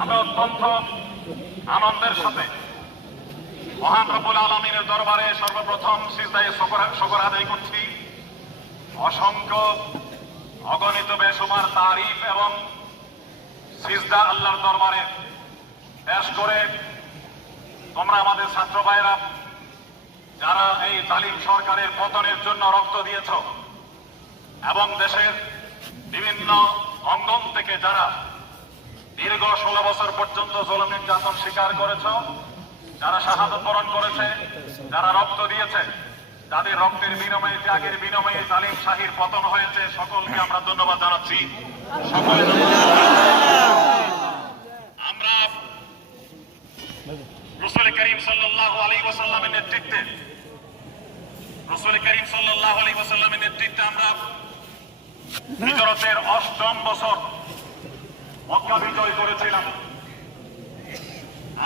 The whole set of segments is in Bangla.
আমরা অত্যন্ত আনন্দের সাথে মহান রবুল আলমিনের দরবারে সর্বপ্রথম সিজদায় শকর আদায় করছি। অসংখ্য অগণিত বেসমার তারিফ এবং সিজদা আল্লাহর দরবারে বেশ করে তোমরা আমাদের ছাত্র ভাইরা যারা এই তালিম সরকারের পতনের জন্য রক্ত দিয়েছ এবং দেশের বিভিন্ন অঙ্গন থেকে যারা দীর্ঘ ষোলো বছর পর্যন্ত জুলুম নির্যাতন স্বীকার করেছ, যারা শাহাদত বরণ করেছে, যারা রক্ত দিয়েছে যাদের রক্তের বিনিময়ে, ত্যাগের বিনিময়ে তালিম শাহির পতন হয়েছে। সকলকে আমরা ধন্যবাদ জানাচ্ছি। সকলে রসুল করিম সাল্লাল্লাহু আলাইহি ওয়াসাল্লামের নেতৃত্বে রসুল করিম সাল্লাল্লাহু আলাইহি ওয়াসাল্লামের নেতৃত্বে আমরা হিজরতের অষ্টম বছর মক্কা বিজয় করেছিলাম।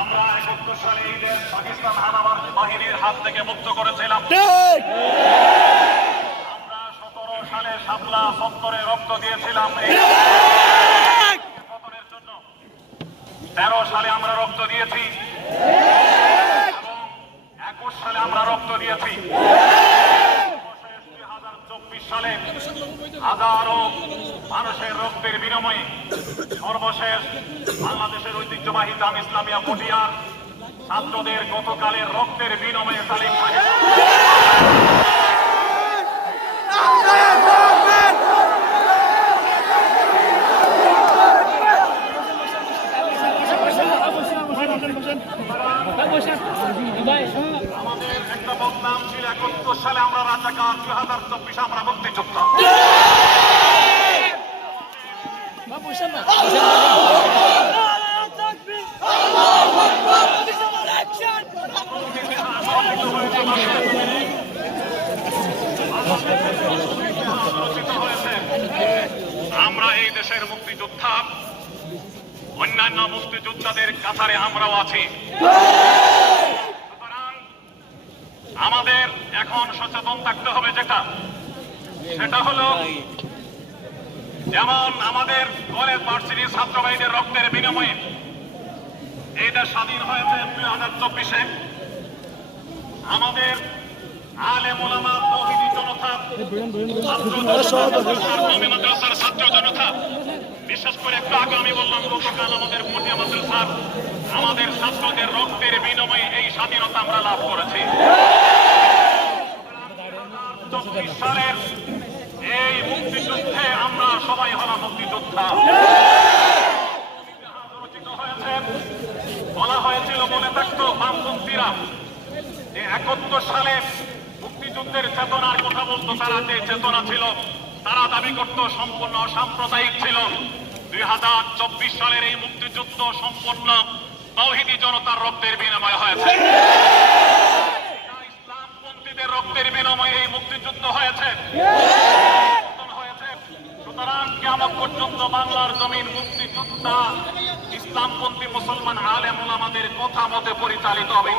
আমরা একাত্তর সালে এই দেশ পাকিস্তান হানাবার বাহিনীর হাত থেকে মুক্ত করেছিলাম। আমরা সতেরো সালে শাপলা সত্তরে রক্ত দিয়েছিলাম। তেরো সালে আমরা রক্ত দিয়েছি এবং একুশ সালে আমরা রক্ত দিয়েছি। চব্বিশ সালে হাজারো মানুষের রক্তের বিনিময়ে সর্বশেষ বাংলাদেশের ঐতিহ্যবাহী জাম ইসলামিয়া পটিয়ার ছাত্রদের গতকালের রক্তের বিনিময়ে তালিম বদনাম ছিল একাত্তর সালে আমরা রাজাকার দুই হাজার চব্বিশে আমরা মুক্তিযোদ্ধা আমরা এই দেশের মুক্তিযোদ্ধা। অন্যান্য মুক্তিযোদ্ধাদের কাতারে আমরাও আছি। আমাদের এখন সচেতন থাকতে হবে যেটা। সেটা হলো যেমন আমাদের কলেজ ভার্সিটির ছাত্র ভাইদের রক্তের বিনিময়ে এটা স্বাধীন হয়েছে দুই হাজার চব্বিশে। আমাদের আলে মোলামা তৌহিদি ছাত্র জনতা, ছাত্র জনতা বিশেষ করে একটু আগে আমি বললাম গতকাল আমাদের পটিয়া মাদ্রাসার আমাদের ছাত্রদের রক্তের বিনিময়ে এই স্বাধীনতা আমরা লাভ করেছি। সালের এই মুক্তিযুদ্ধে আমরা সবাই হলাম মুক্তিযোদ্ধা। বলা হয়েছিল মনে থাকতো বামপন্থীরা যে একাত্তর সালে মুক্তিযুদ্ধের চেতনার কথা বলতো, তারা যে চেতনা ছিল, তারা দাবি করত সম্পূর্ণ সাম্প্রদায়িক ছিল। দুই হাজার চব্বিশ সালের এই মুক্তিযুদ্ধ সম্পূর্ণ তৌহিদি জনতার রক্তের বিনিময় হয়েছে। ইসলামপন্থীদের রক্তের বিনিময়ে এই মুক্তিযুদ্ধ হয়েছে। সুতরাং কেমন পর্যন্ত বাংলার জমিন মুক্তিযোদ্ধা ইসলামপন্থী মুসলমান আলেম আমাদের কথা মতে পরিচালিত হবে।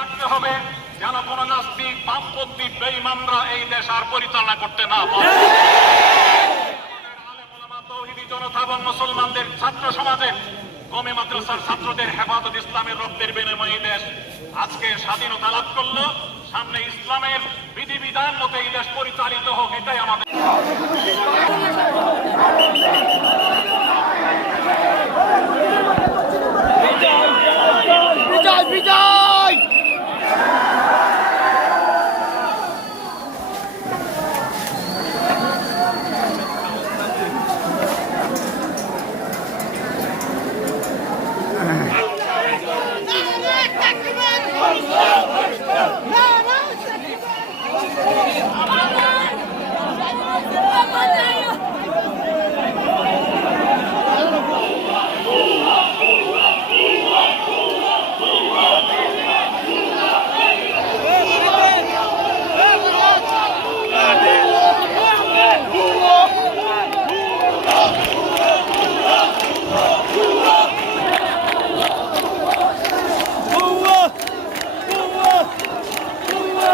রাখতে হবে যেন কোন নাস্তিক বামপন্থী বেঈমানরা এই দেশ আর পরিচালনা করতে না পারে আলেম ওলামা, তৌহিদি জনতা এবং মুসলমানদের, ছাত্র সমাজের কমে মাদ্রাসার ছাত্রদের হেফাজত ইসলামের রক্তের বিনিময়ে দেশ আজকে স্বাধীনতা লাভ করল। সামনে ইসলামের বিধিবিধান মতো এই দেশ পরিচালিত হোক, এটাই আমাদের